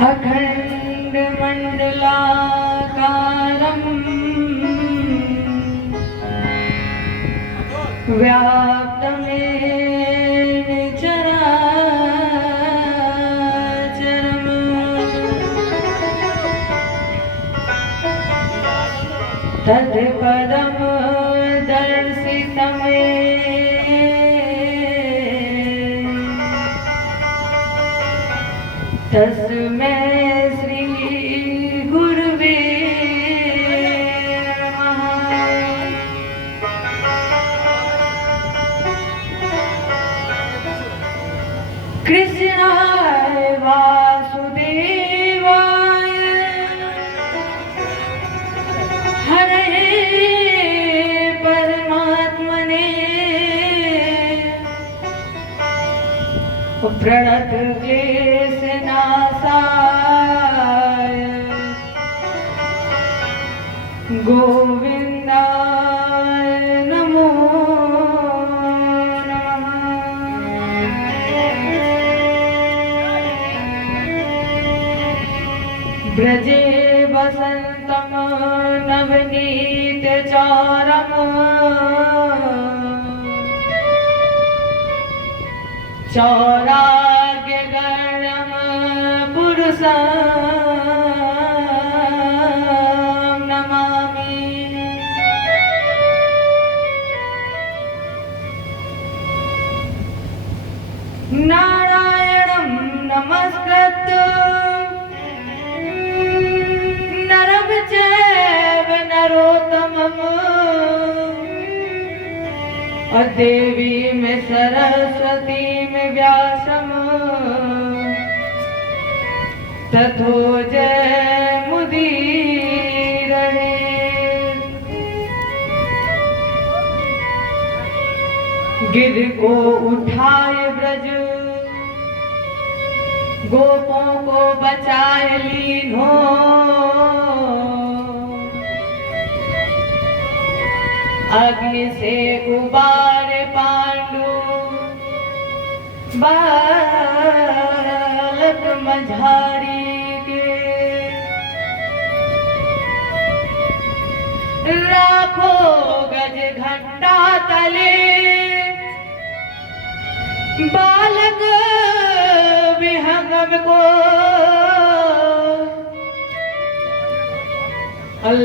अखण्डमण्डलाकारम् व्याप्तमेन चराचरम् तत्पदं दर्शितं मे तस्मै श्री गुरुवे कृष्णाय वासुदेवाय हरे परमात्मने प्रणतक्लेशनाशाय गोविन्दाय नमो ब्रजे वसन्तं नवनीतचारम् चौराग्यगणं पुरुषं नमामि। नारायणं नमस्कृत्य नरं चैव नरोत्तमम् देवीं सरस्वतीं व्यासं ततो जयमुदीरये। गिर को उठाए ब्रज गोपों को बचाए लीनो अग्नि से उबारे पांडु बालक मझारी के लाखों गज घंटा तले बालक विहंगम को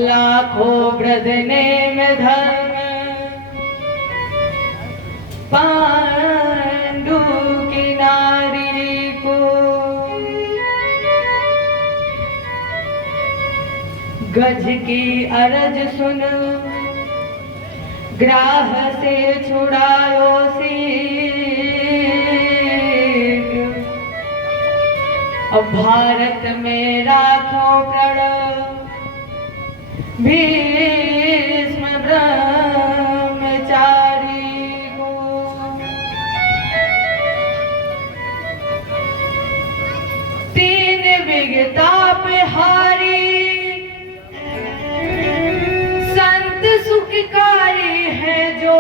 लाखों ब्रदने में धर्म पांडु की नारी को गज की अरज सुन ग्राह से छुड़ायो सीत अब भारत में राखो प्रण भीष्म ब्रह्मचारी को तीन विगताप हारी संत सुखकारी है जो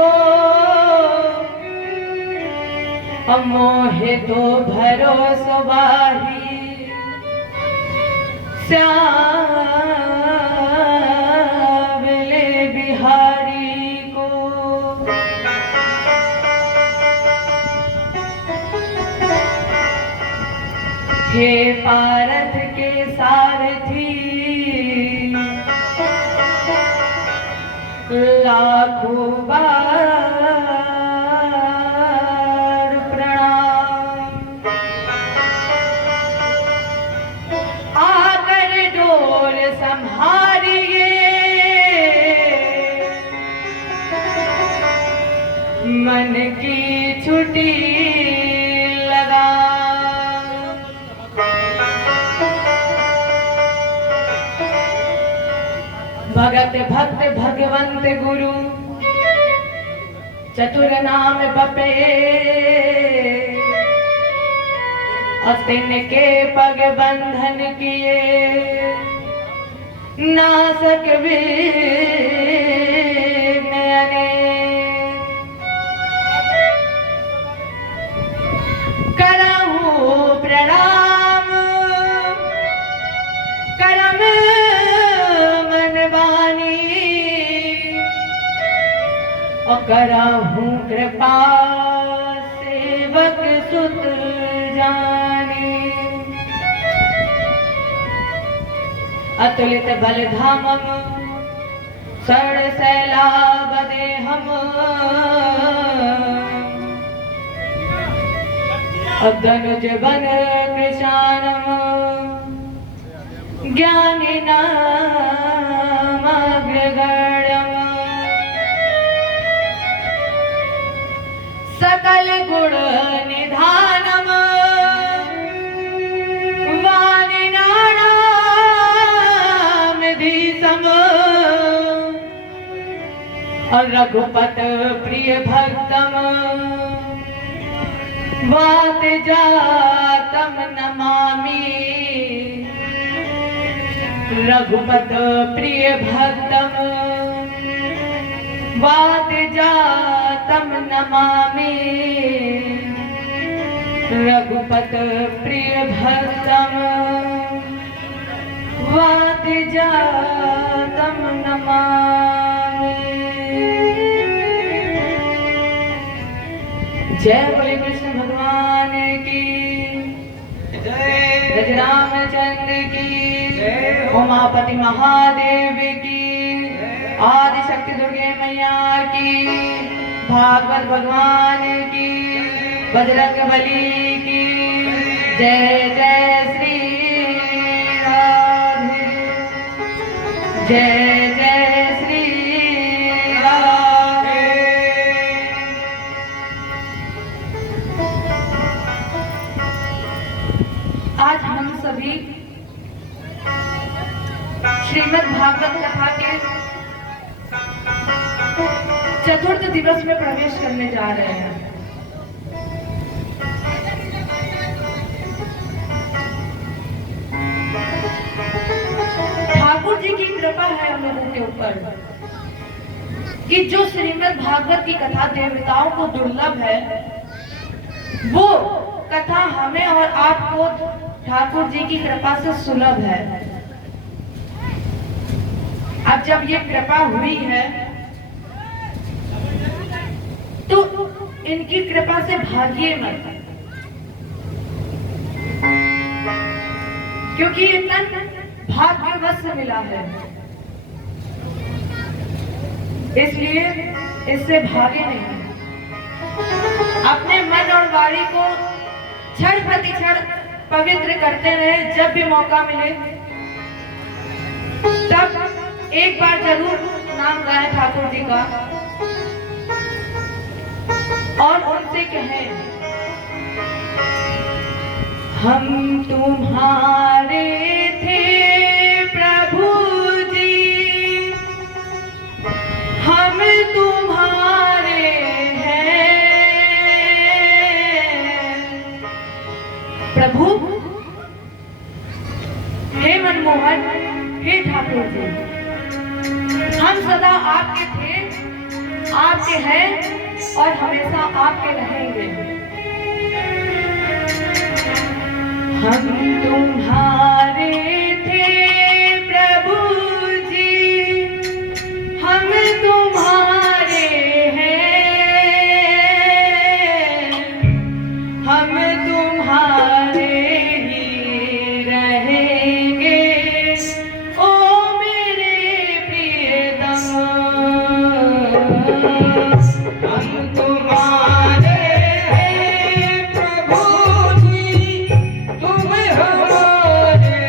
मोहे तो भरोसा बाही श्यामले बिहारी को हे पारथ के सारथी लाखों बार प्रणाम। आकर डोर संभारिए मन की छुट्टी लगा भगत भक्त भगवंत गुरु चतुर नाम बपे तिनके पग बंधन किए नासक विघ्न अनेक करहूं प्रणाम करहूं कृपा सेवक सुत जाने। अतुलित बल धामम शरण शैलाभ देहम अगनुज बन कृशानम ज्ञानिनामग्रगण्यम सकल गुण निधानम वानिनाम धीसम और रघुपत प्रिय भक्तम वात जातम नमामि। रघुपत प्रिय भक्तम वात जातम नमामि। रघुपत प्रिय भक्तम वात जातम नमामि। जय बोले कृष्ण भगवान की जय, रामचंद्र की जय, उमापति महादेव की, आदि शक्ति दुर्गे मैया की, भागवत भगवान की, बजरंगबली की जय। जय श्री राधे, जय जय श्री राधे। आज हम सभी श्रीमद् भागवत कथा के चतुर्थ दिवस में प्रवेश करने जा रहे हैं। ठाकुर जी की कृपा है हम लोगों के ऊपर कि जो श्रीमद् भागवत की कथा देवताओं को दुर्लभ है, वो कथा हमें और आपको ठाकुर जी की कृपा से सुलभ है। अब जब ये कृपा हुई है तो इनकी कृपा से भागिए मत, क्योंकि ये तन भाग्यवश मिला है, इसलिए इससे भागे नहीं। अपने मन और वाणी को क्षण प्रति क्षण पवित्र करते रहे। जब भी मौका मिले तब एक बार जरूर नाम गाएं ठाकुर जी का और उनसे कहें, हम तुम्हारे थे प्रभु जी, हम तुम्हारे हैं प्रभु। हे मनमोहन, हे ठाकुर जी, हम सदा आपके थे, आपके हैं और हमेशा आपके रहेंगे। हम तुम्हारे थे प्रभु जी, हम तुम्हारे हैं, हम तुम्हारे ही रहेंगे ओ मेरे प्रियतम। हम तुम्हारे हैं प्रभु जी, तुम हमारे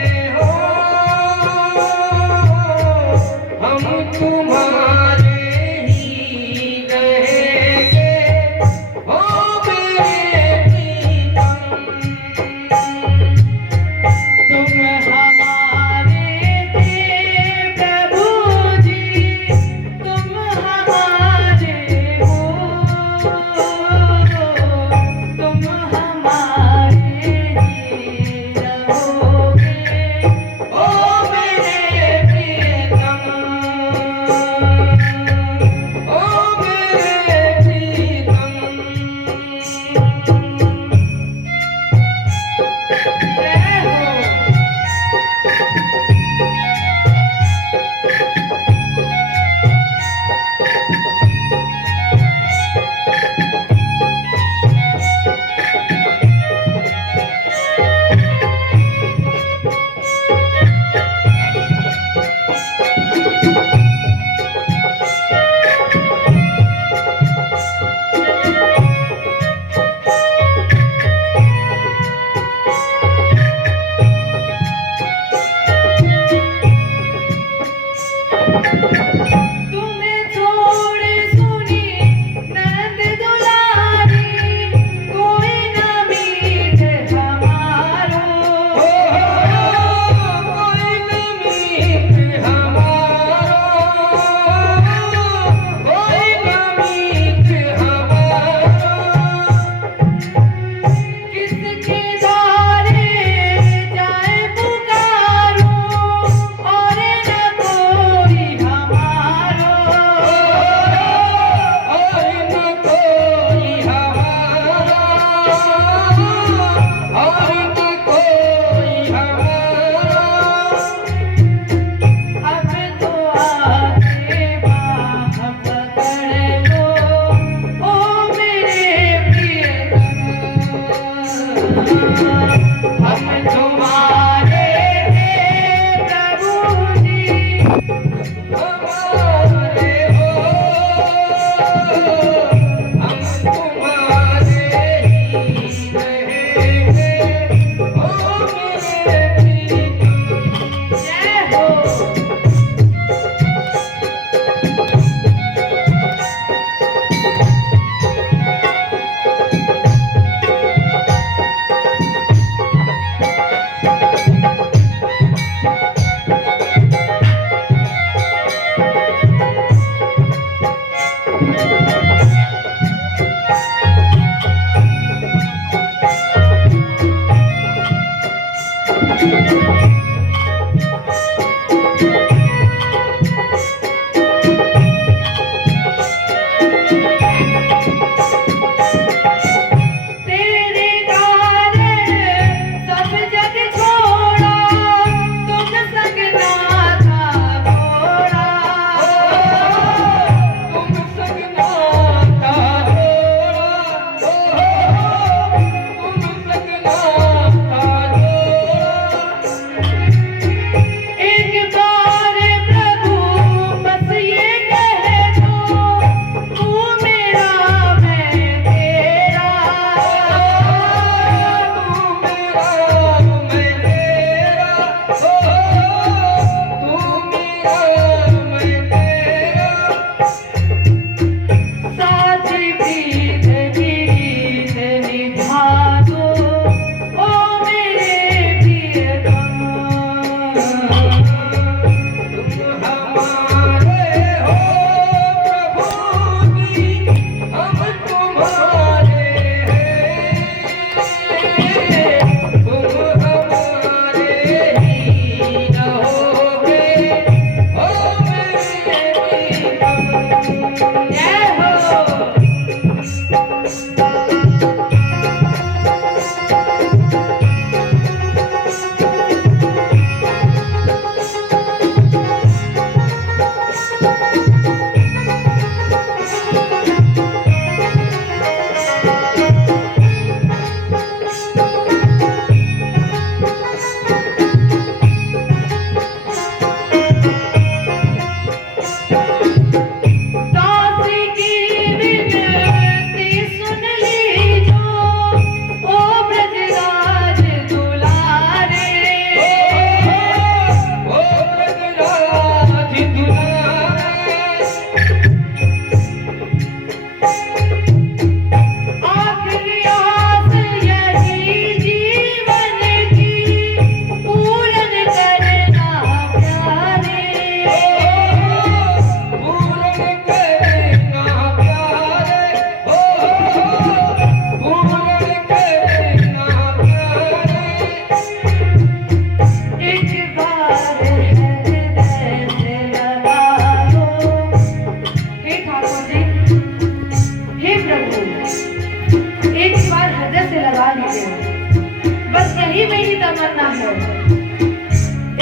यही मेरी तमन्ना है।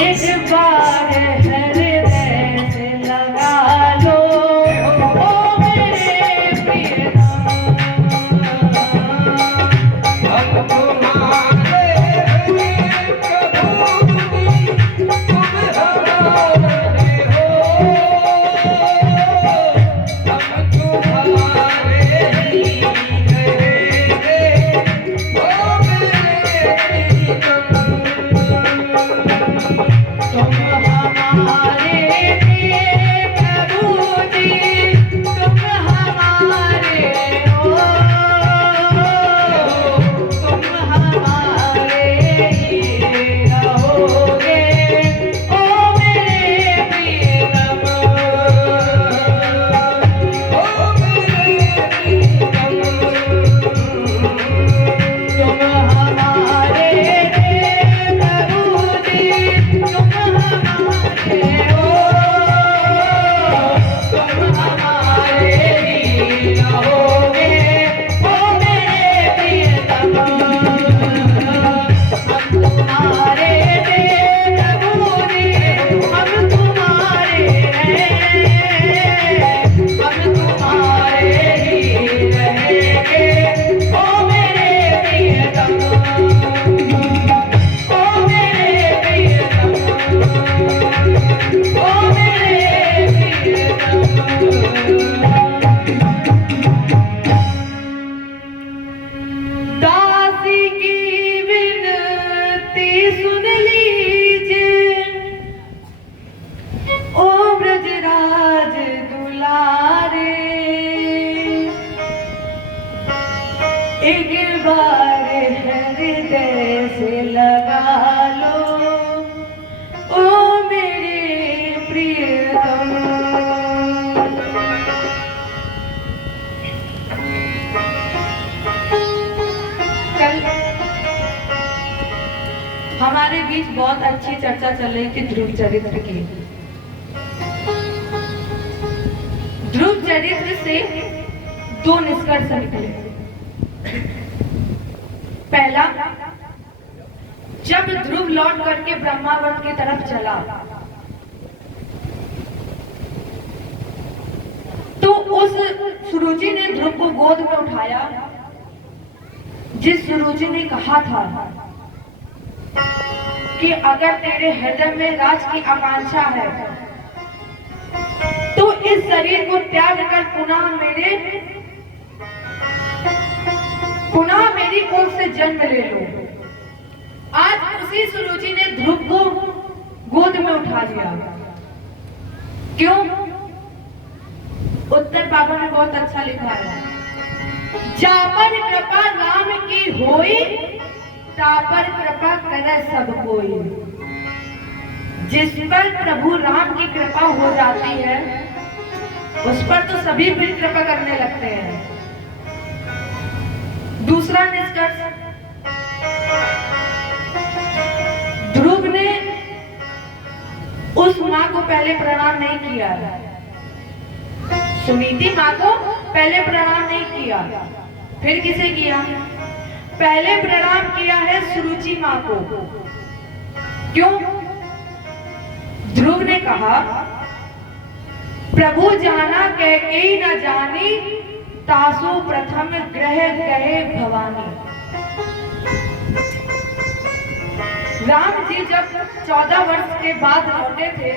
एक बार हृदय से लगा लो ओ मेरे प्रियतम, हम तुम्हारे कबूली, तुम हमारे हो, हम तुम्हारे ही रहेंगे ओ मेरे प्रियतम, तुम हमारे लगा लो ओ मेरे प्रियतम। कल हमारे बीच बहुत अच्छी चर्चा चल रही थी ध्रुव चरित्र की। ध्रुव चरित्र से दो निष्कर्ष निकले। पहला, जब ध्रुव लौट करके ब्रह्मावर्त की तरफ चला तो उस सुरुचि ने ध्रुव को गोद में उठाया, जिस सुरुचि ने कहा था कि अगर तेरे हृदय में राज की आकांक्षा है तो इस शरीर को त्याग कर पुनः मेरी कोख से जन्म ले लो। आज उसी सुरुचि ने ध्रुव को गोद में उठा लिया। क्यों? उत्तर बाबा ने बहुत अच्छा लिखा है, जापर कृपा नाम की होई तापर कृपा करे सब कोई। जिस पर प्रभु राम की कृपा हो जाती है उस पर तो सभी फिर कृपा करने लगते हैं। दूसरा निष्कर्ष, ध्रुव ने उस मां को पहले प्रणाम नहीं किया, सुनीति मां को पहले प्रणाम नहीं किया, फिर किसे किया? पहले प्रणाम किया है सुरुचि मां को। क्यों? ध्रुव ने कहा, प्रभु जाना कैकेयी न जानी तासु प्रथम ग्रह गए भवानी। राम जी जब 14 वर्ष के बाद लौटे थे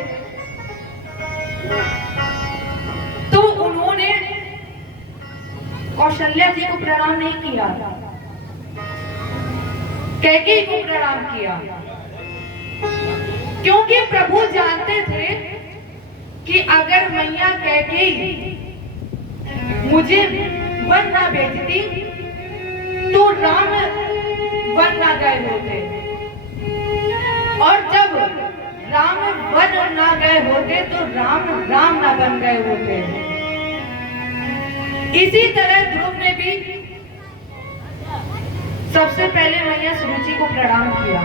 तो उन्होंने कौशल्या जी को प्रणाम नहीं किया, कैकेयी को प्रणाम किया। क्योंकि प्रभु जानते थे कि अगर मैया कैकेयी मुझे वन ना भेजती तो राम वन ना गए होते, और जब राम वन ना गए होते तो राम ना बन गए होते। इसी तरह ध्रुव ने भी सबसे पहले मैया सुरुचि को प्रणाम किया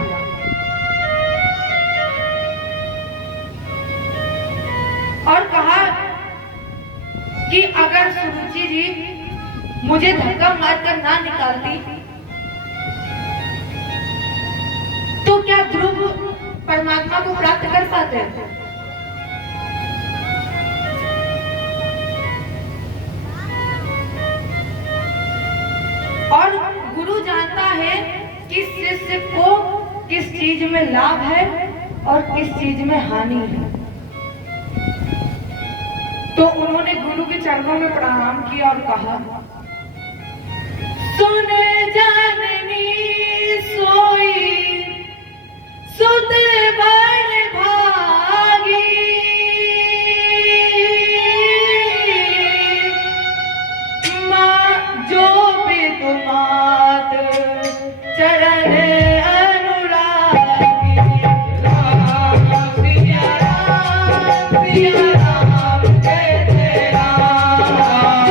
और कहा कि अगर सुरुचि जी मुझे धक्का मारकर ना निकालती तो क्या ध्रुव परमात्मा को प्राप्त कर पाते? और गुरु जानता है कि शिष्य को किस चीज में लाभ है और किस चीज में हानि है। तो उन्होंने गुरु के चरणों में प्रणाम किया और कहा, सुन जननी सोई सुत बड़ भागी, माँ जो भी तुमात चरण अनुरागी। राम सिया राम सिया राम जय जय राम, राम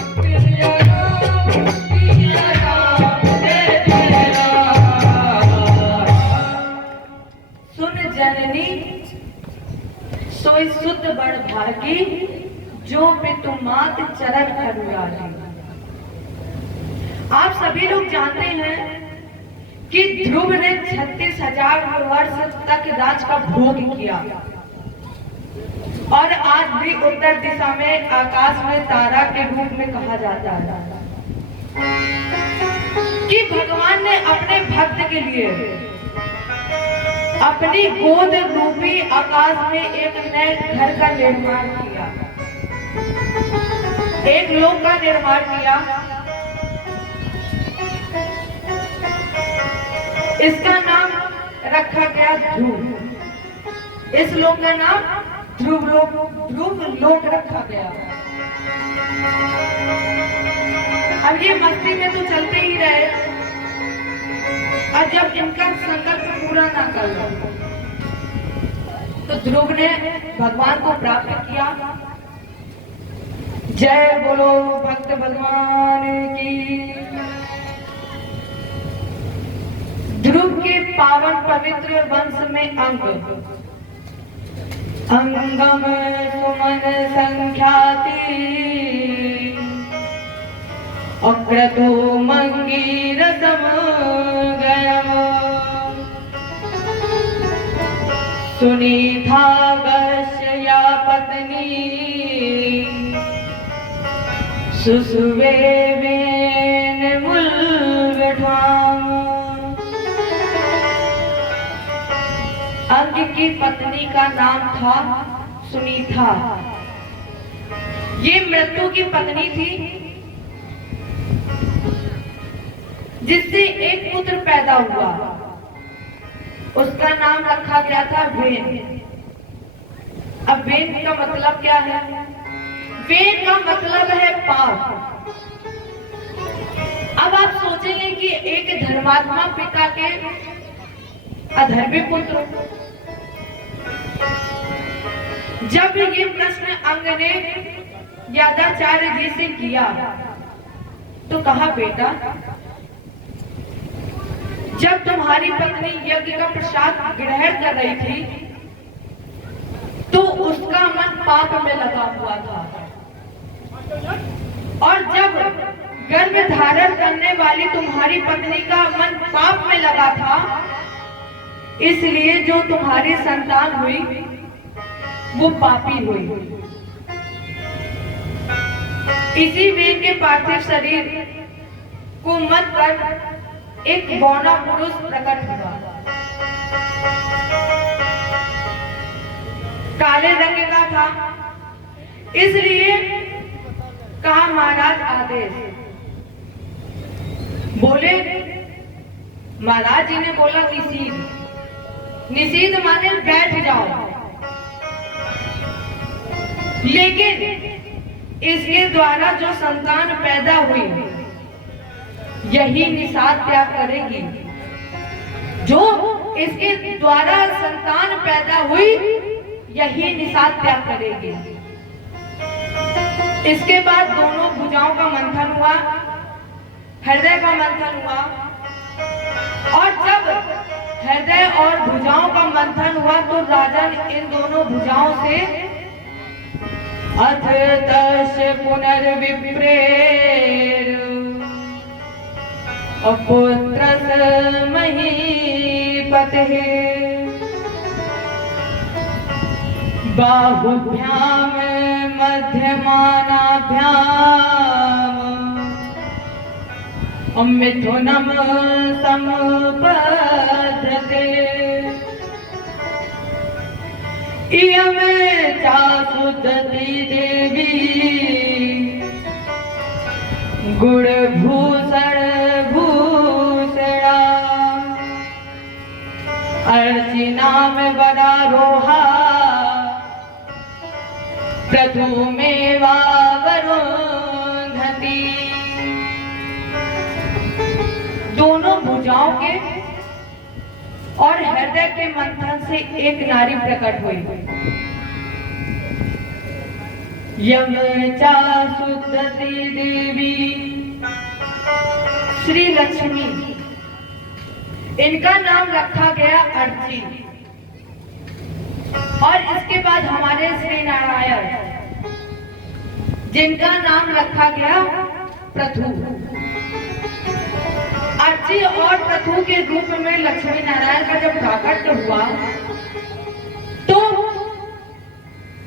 सिया राम सिया राम जय जय राम। सोई सुत बड़ भागी जो पितु मात चरण अनुरागी। आप सभी लोग जानते हैं कि ध्रुव ने 36,000 वर्ष तक राज का भोग किया और आज भी उत्तर दिशा में आकाश में तारा के रूप में कहा जाता है कि भगवान ने अपने भक्त के लिए अपनी गोद रूपी आकाश में एक नए घर का निर्माण किया, एक लोक का निर्माण किया। इसका नाम रखा गया ध्रुव। इस लोक का नाम ध्रुव लोक रखा गया। अब ये मस्ती में तो चलते ही रहे, और जब इनका संकल्प पूरा ना कर लो तो ध्रुव ने भगवान को प्राप्त किया। जय बोलो भक्त भगवान की। ध्रुव के पावन पवित्र वंश में अंगम सुमन संख्याति अक्रतो मंगीरसम गयम सुनीता गश्या पत्नी सुसुवे वेन मुल्गठाम। अंग की पत्नी का नाम था सुनीता। ये मृत्यु की पत्नी थी, जिससे एक पुत्र पैदा हुआ। उसका नाम रखा गया था वेन। अब वेन का मतलब क्या है? वेन का मतलब है पाप। अब आप सोचेंगे कि एक धर्मात्मा पिता के अधर्मी पुत्र। जब ये प्रश्न अंग ने यादाचार्य जी से किया तो कहा, बेटा, जब तुम्हारी पत्नी यज्ञ का प्रसाद ग्रहण कर रही थी तो उसका मन पाप में लगा हुआ था, और जब गर्भ धारण करने वाली तुम्हारी पत्नी का मन पाप में लगा था, इसलिए जो तुम्हारी संतान हुई वो पापी हुई। इसी वेन के पार्थिव शरीर को मत कर एक बौना पुरुष प्रकट हुआ। काले रंग का था, इसलिए कहा, महाराज आदेश। बोले, महाराज जी ने बोला निषीद। निषीद माने बैठ जाओ। लेकिन इसके द्वारा जो संतान पैदा हुई यही निषाद त्याग करेगी। जो इसके द्वारा संतान पैदा हुई यही निषाद त्याग करेगी। इसके बाद दोनों भुजाओं का मंथन हुआ, हृदय का मंथन हुआ, और जब हृदय और भुजाओं का मंथन हुआ तो राजन इन दोनों भुजाओं से अथ तस्य पुनर्विप्रेर अपुत्रस्य महीपतेः बाहुभ्याम मध्यमानाभ्याम मिथुनम समुपद्रते इयं चासुदती देवी गुणभूषण भूषणा अर्चिना में वरारोहा प्रथुमेवा वरुन्धति। दोनों भुजाओं के और हृदय के मंथन से एक नारी प्रकट हुई। यम चासुदती देवी श्री लक्ष्मी। इनका नाम रखा गया अर्ची। और इसके बाद हमारे श्री नारायण, जिनका नाम रखा गया प्रथु। अर्ची और प्रथु के रूप में लक्ष्मी नारायण का जब प्राकट्य हुआ तो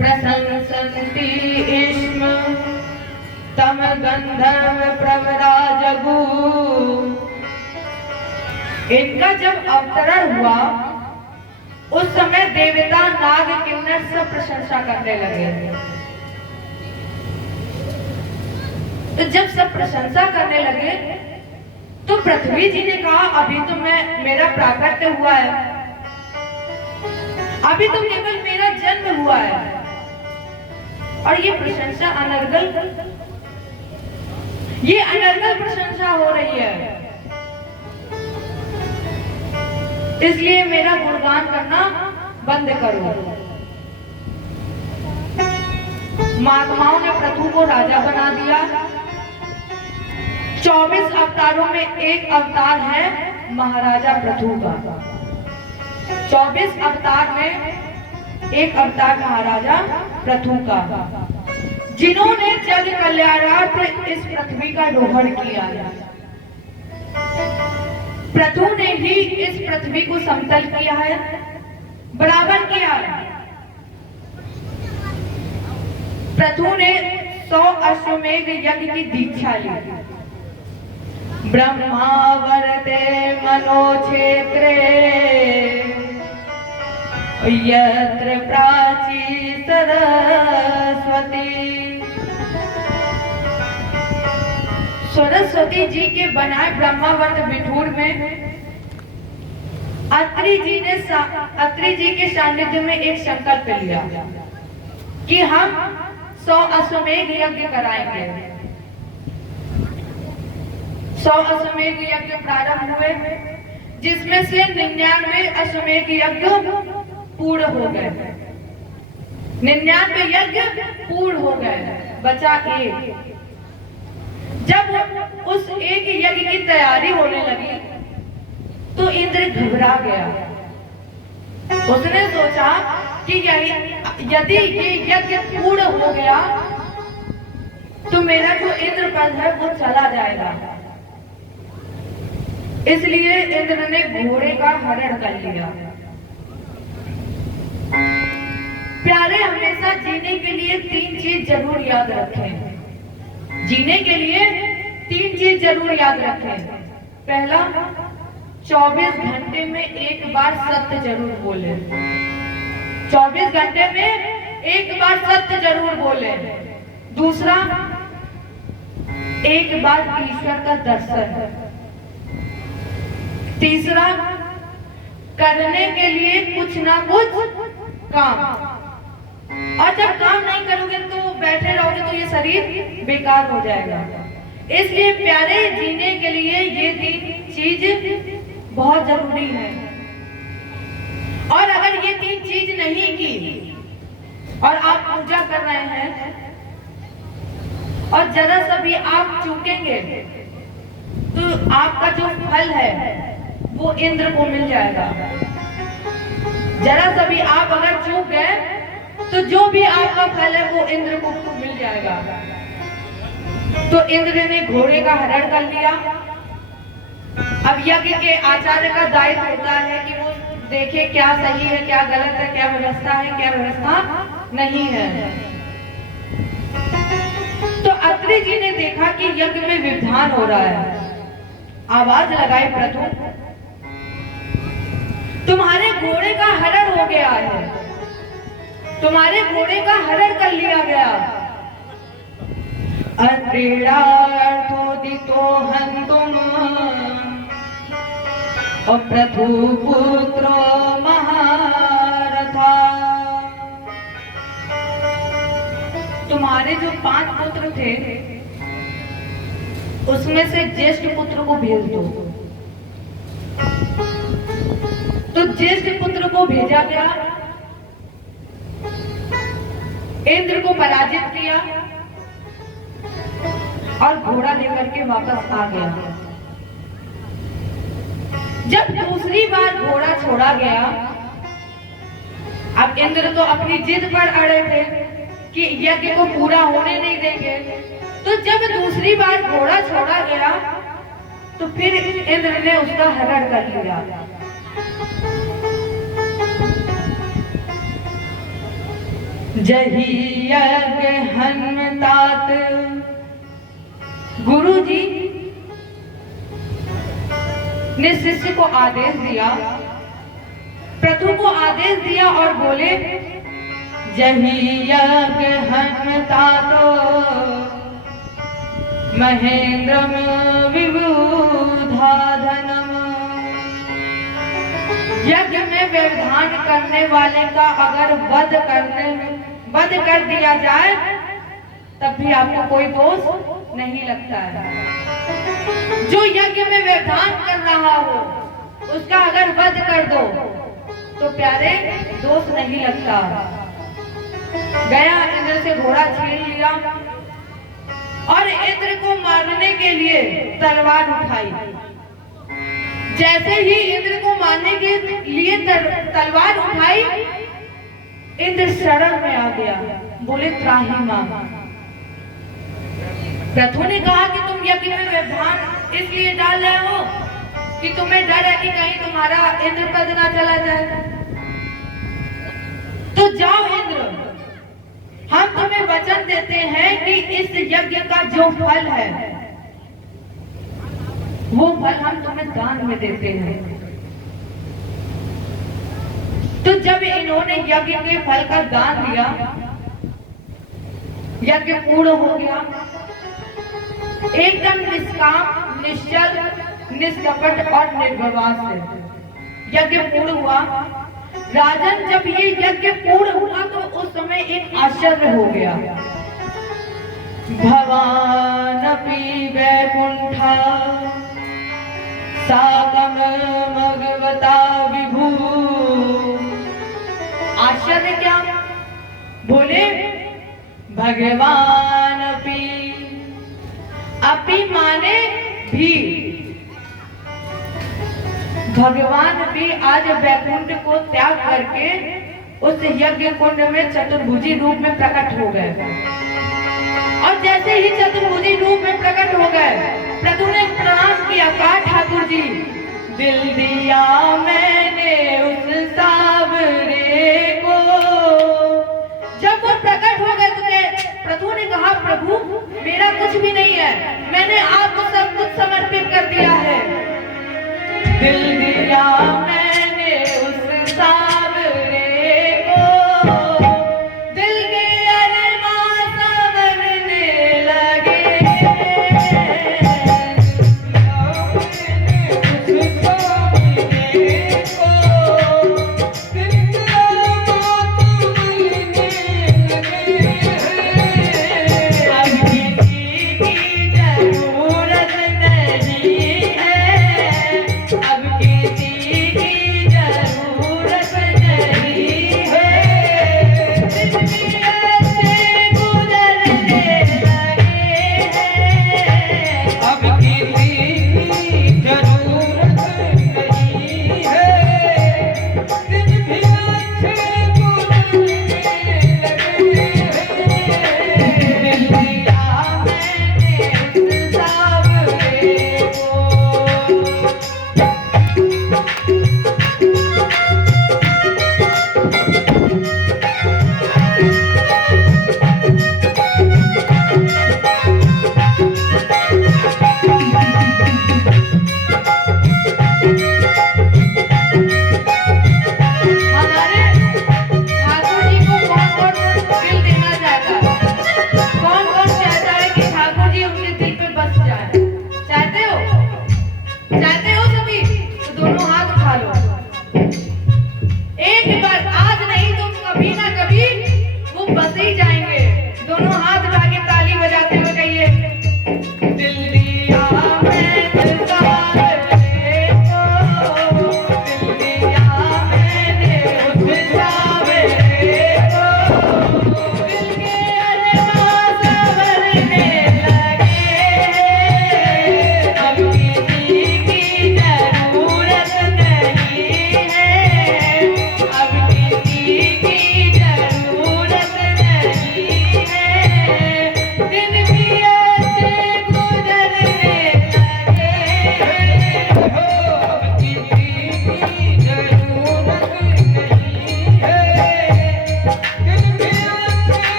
प्रशंसन्ति इष्म तम गंधर्व प्रवरा जगू। इनका जब अवतरण हुआ उस समय देवता नाग किन्नर सब प्रशंसा करने लगे। तो जब सब प्रशंसा करने लगे तो पृथ्वी जी ने कहा अभी तो मेरा प्राकट्य हुआ है, अभी तो केवल मेरा जन्म हुआ है और ये प्रशंसा अनर्गल प्रशंसा हो रही है, इसलिए मेरा गुणगान करना बंद करो। महात्माओं ने पृथु को राजा बना दिया। 24 अवतारों में एक अवतार है महाराजा पृथु का। 24 अवतार में एक अवतार महाराजा पृथु का, जिन्होंने जग कल्याणार्थ इस पृथ्वी का दोहन किया है। पृथु ने ही इस पृथ्वी को समतल किया है, बराबर किया है। पृथु ने 100 अश्वमेध यज्ञ की दीक्षा ली। ब्रह्मावरते मनोक्षेत्रे यत्र प्राची सरस्वती। सरस्वती जी के बनाए ब्रह्मावर्त बिठूर में अत्रि जी के सानिध्य में एक संकल्प लिया कि हम 100 अश्वमेध यज्ञ कराएंगे। 100 अश्वमेध यज्ञ प्रारंभ हुए, जिसमें से 99 अश्वमेध यज्ञ पूर्ण हो गए। 99 यज्ञ पूर्ण हो गए, बचा एक। जब उस एक यज्ञ की तैयारी होने लगी तो इंद्र घबरा गया। उसने सोचा कि यदि ये यज्ञ पूर्ण हो गया तो मेरा जो इंद्र पद है वो चला जाएगा। इसलिए इंद्र ने घोड़े का हरण कर लिया। प्यारे, हमेशा जीने के लिए 3 चीज जरूर याद रखें। जीने के लिए 3 चीज जरूर याद रखें। पहला, 24 घंटे में एक बार सत्य जरूर बोले। 24 घंटे में एक बार सत्य जरूर बोले। दूसरा, एक बार ईश्वर का दर्शन। तीसरा, करने के लिए कुछ ना कुछ काम। और जब काम नहीं करोगे तो बैठे रहोगे तो ये शरीर बेकार हो जाएगा। इसलिए प्यारे, जीने के लिए ये 3 चीज बहुत जरूरी है। और अगर ये 3 चीज नहीं की और आप पूजा कर रहे हैं और जरा सा भी आप चूकेंगे तो आपका जो फल है वो इंद्र को मिल जाएगा। जरा सा भी आप अगर चूक गए तो जो भी आपका फल है वो इंद्र को मिल जाएगा। तो इंद्र ने घोड़े का हरण कर लिया। अब यज्ञ के आचार्य का दायित्व होता है कि वो देखे क्या सही है, क्या गलत है, क्या व्यवस्था है, क्या व्यवस्था नहीं है। तो अत्रि जी ने देखा कि यज्ञ में विधान हो रहा है। आवाज लगाई पृथु, तुम्हारे घोड़े का हरण हो गया है, तुम्हारे घोड़े का हरण कर लिया गया। अत्रिणार्थोदितो हन्तुम पृथु पुत्रो महारथा। तुम्हारे जो 5 पुत्र थे उसमें से ज्येष्ठ पुत्र को भेज दो। तो ज्येष्ठ पुत्र को भेजा गया, इंद्र को पराजित किया और घोड़ा लेकर के वापस आ गया। जब दूसरी बार घोड़ा छोड़ा गया, अब इंद्र तो अपनी जिद पर अड़े थे कि यज्ञ को पूरा होने नहीं देंगे। तो जब दूसरी बार घोड़ा छोड़ा गया तो फिर इंद्र ने उसका हरण कर लिया। जही यज्ञ हनुतात गुरु जी ने शिष्य को आदेश दिया, प्रथु को आदेश दिया और बोले जही यज्ञ हनुतात महेंद्रम विबुधाधनम। यज्ञ में व्यवधान करने वाले का अगर वध कर दिया जाए तब भी आपको कोई दोष नहीं लगता है। जो यज्ञ में व्यवधान कर रहा हो उसका अगर वध कर दो तो प्यारे दोष नहीं लगता। गया इंद्र से घोड़ा छीन लिया और इंद्र को मारने के लिए तलवार उठाई। जैसे ही इंद्र को मारने के लिए तलवार उठाई, इंद्र शरण में आ गया, बोले त्राही मां। प्रथु ने कहा कि तुम यज्ञ में व्यवधान इसलिए डाल रहे हो कि तुम्हें डर है कि कहीं तुम्हारा इंद्र पद ना चला जाए। तो जाओ इंद्र, हम तुम्हें वचन देते हैं कि इस यज्ञ का जो फल है वो फल हम तुम्हें दान में देते हैं। तो जब इन्होंने यज्ञ के फल का दान दिया, यज्ञ पूर्ण हो गया, एकदम निष्काम, निश्चल, निष्कपट और निर्विवाद से यज्ञ पूर्ण हुआ। राजन, जब ये यज्ञ पूर्ण हुआ तो उस समय एक आश्चर्य हो गया। भवानपि वैकुंठा साकम मगवता विभू। आश्चर्य क्या? बोले भगवान अपि माने भी, भगवान भी आज वैकुंठ को त्याग करके उस यज्ञ कुंड में चतुर्भुजी रूप में प्रकट हो गए। और जैसे ही चतुर्भुजी रूप में प्रकट हो गए, प्रभु ने प्रणाम किया, कहा ठाकुर जी दिल दिया मैंने उस सावरे को। जब वो प्रकट हो गए तो प्रभु ने कहा प्रभु मेरा कुछ भी नहीं है, मैंने आपको सब कुछ समर्पित कर दिया है। दिल दिया मैंने उस सावरे को, दिल के अरमां संवरने लगे।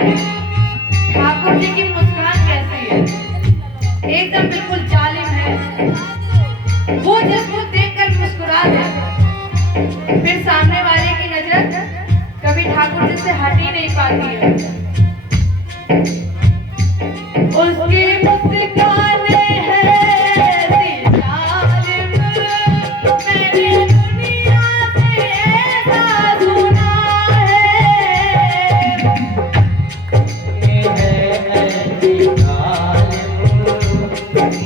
ठाकुर जी की मुस्कान कैसी है, एकदम बिल्कुल जालिम है। वो जिसको देखकर मुस्कुरा दे, फिर सामने वाले की नजर कभी ठाकुर जी से हट ही नहीं पाती है। उसकी मुस्कान है ऐसी जालिम, मैंने दुनिया से ऐसा सुना है।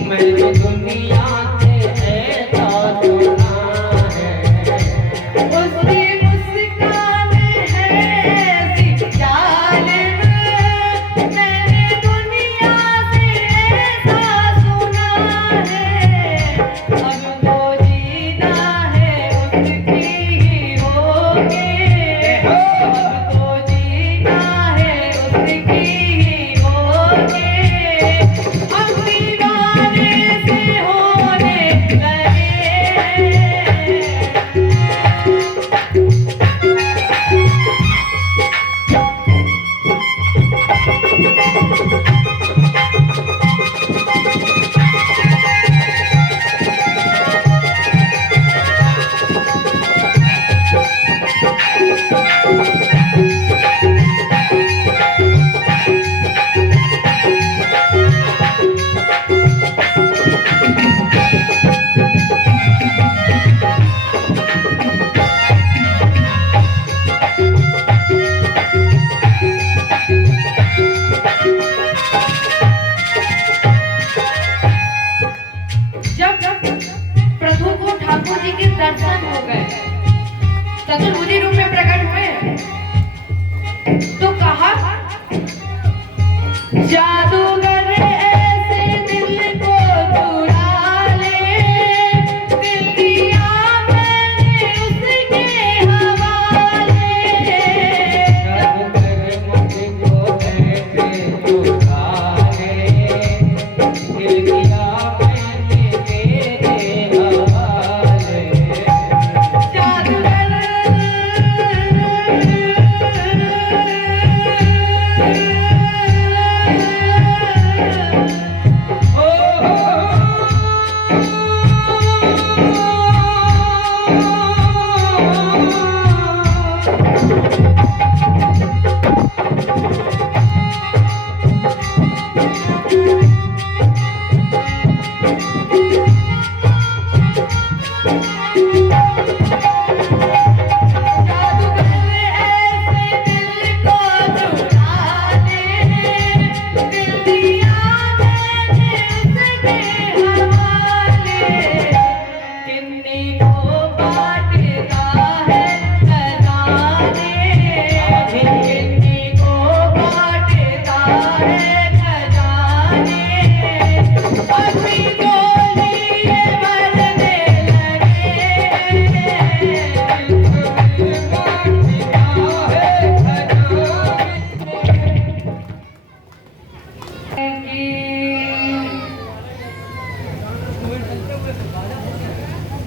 मैंने दुनिया से ऐसा सुना है। उसकी मुस्कान है ऐसी जालिम, मैंने दुनिया से ऐसा सुना है। अब तो जीना है उसकी ही होगे, अब तो जीना है उसकी ही होगे। अब दीवाने से होने लगे हैं। जब प्रभु को ठाकुर जी के दर्शन हो गए, चतुर्भुजी रूप में प्रकट हुए, तो कहा जादूगर ऐसे दिल को चुरा ले, दिल दिया मैंने उसके हवाले।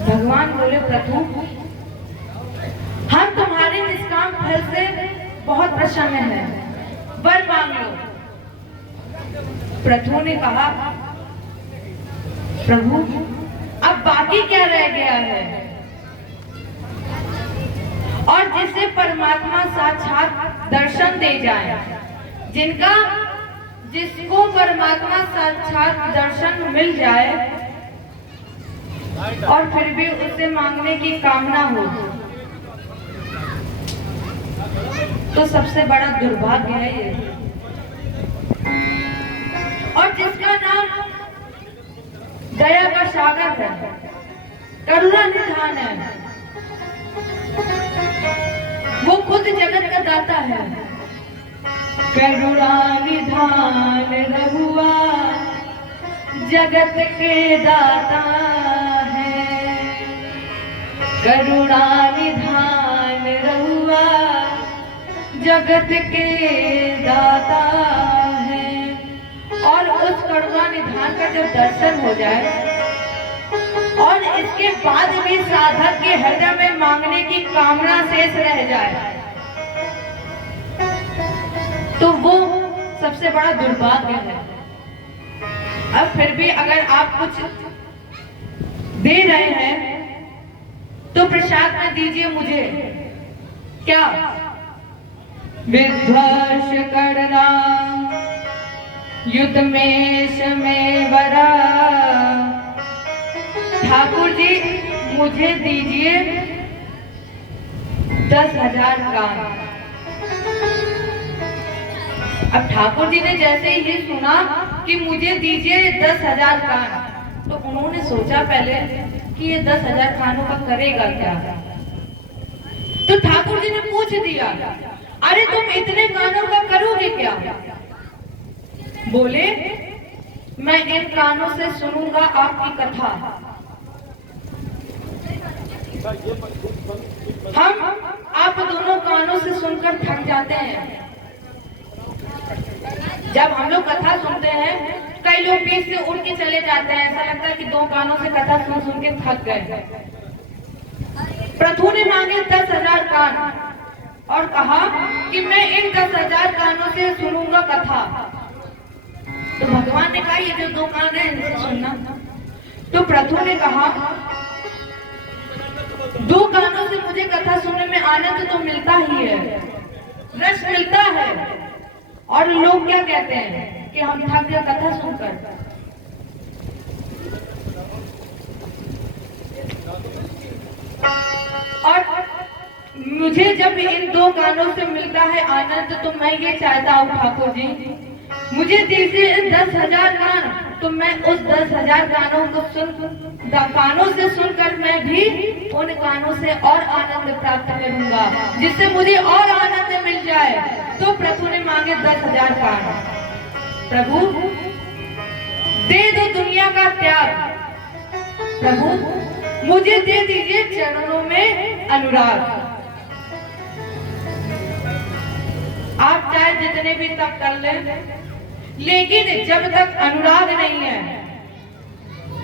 भगवान बोले प्रभु, हम तुम्हारे निष्काम फल से बहुत प्रसन्न हैं, वर मांग लो। प्रभु ने कहा प्रभु अब बाकी क्या रह गया है, और जिसे परमात्मा साक्षात दर्शन दे जाए, जिसको परमात्मा साक्षात दर्शन मिल जाए और फिर भी उससे मांगने की कामना हो, तो सबसे बड़ा दुर्भाग्य है ये। और जिसका नाम दया का सागर है, करुणा निधान है, वो खुद जगत का दाता है। करुणा निधान रहुआ जगत के दाता है, करुणा निधान रहुआ जगत के दाता है। और उस करुणा निधान का जब दर्शन हो जाए और इसके बाद भी साधक के हृदय में मांगने की कामना शेष रह जाए, तो वो सबसे बड़ा दुर्भाग्य है। अब फिर भी अगर आप कुछ दे रहे हैं तो प्रसाद में दीजिए मुझे। क्या? विध्वंस करना युद्ध में वरा। ठाकुर जी मुझे दीजिए 10,000 कान। अब ठाकुर जी ने जैसे ही ये सुना कि मुझे दीजिए 10,000 कान, तो उन्होंने सोचा पहले कि ये 10,000 कानों का करेगा क्या। तो ठाकुर जी ने पूछ दिया, अरे तुम इतने कानों का करोगे क्या? बोले, मैं इन कानों से सुनूंगा आपकी कथा। हम आप दोनों कानों से सुनकर थक जाते हैं। जब हम लोग कथा सुनते हैं, कई लोग बीच से उड़ के चले जाते हैं, ऐसा लगता है कि 2 कानों से कथा सुन सुन के थक गए। प्रभु ने मांगे 10,000 कान और कहा कि मैं इन 10,000 कानों से सुनूंगा कथा। तो भगवान ने कहा, ये जो 2 कान है इनसे सुनना। तो प्रभु ने कहा, 2 कानों से मुझे कथा सुनने में आनंद तो मिलता ही है, रस मिलता है। और लोग क्या कहते हैं कि हम थक गए कथा सुनकर। और मुझे जब इन 2 कानों से मिलता है आनंद, तो मैं ये चाहता हूँ ठाकुर जी, मुझे दीजिए 10,000 कान, तो मैं उस 10,000 कानों से सुनकर मैं भी उन कानों से और आनंद प्राप्त करूंगा, जिससे मुझे और आनंद मिल जाए। तो प्रभु ने मांगे 10,000 कान। प्रभु दे दो दुनिया का त्याग, प्रभु मुझे दे दीजिए चरणों में अनुराग। आप चाहे जितने भी तप कर लें, लेकिन जब तक अनुराग नहीं है,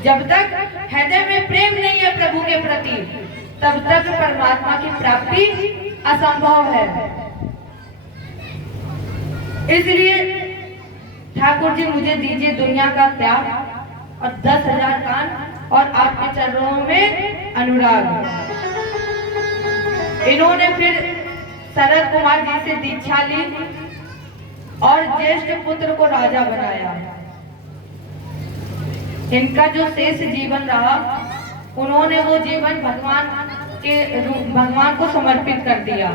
जब तक हृदय में प्रेम नहीं है प्रभु के प्रति, तब तक परमात्मा की प्राप्ति असंभव है। इसलिए ठाकुर जी मुझे दीजिए दुनिया का त्याग और 10,000 कान और आपके चरणों में अनुराग। इन्होंने फिर शरद कुमार जी से दीक्षा ली और ज्येष्ठ पुत्र को राजा बनाया। इनका जो शेष जीवन रहा, उन्होंने वो जीवन भगवान को समर्पित कर दिया।